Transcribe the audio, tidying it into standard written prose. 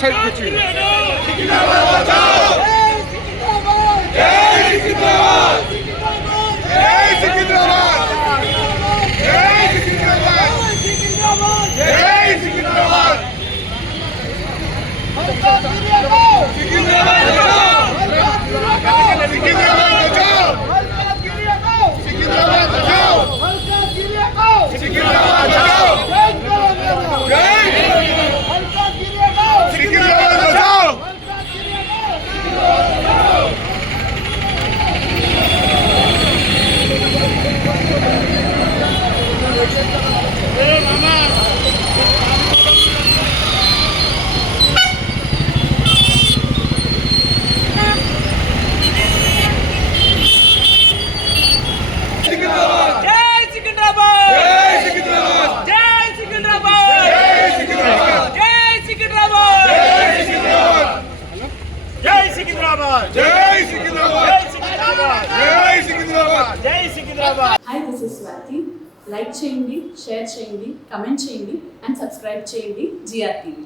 Side కూర్చోండి. Hi, this is Swati. Like చేయండి, share చేయండి, కమెంట్ చేయండి అండ్ సబ్స్క్రైబ్ చేయండి GRTV.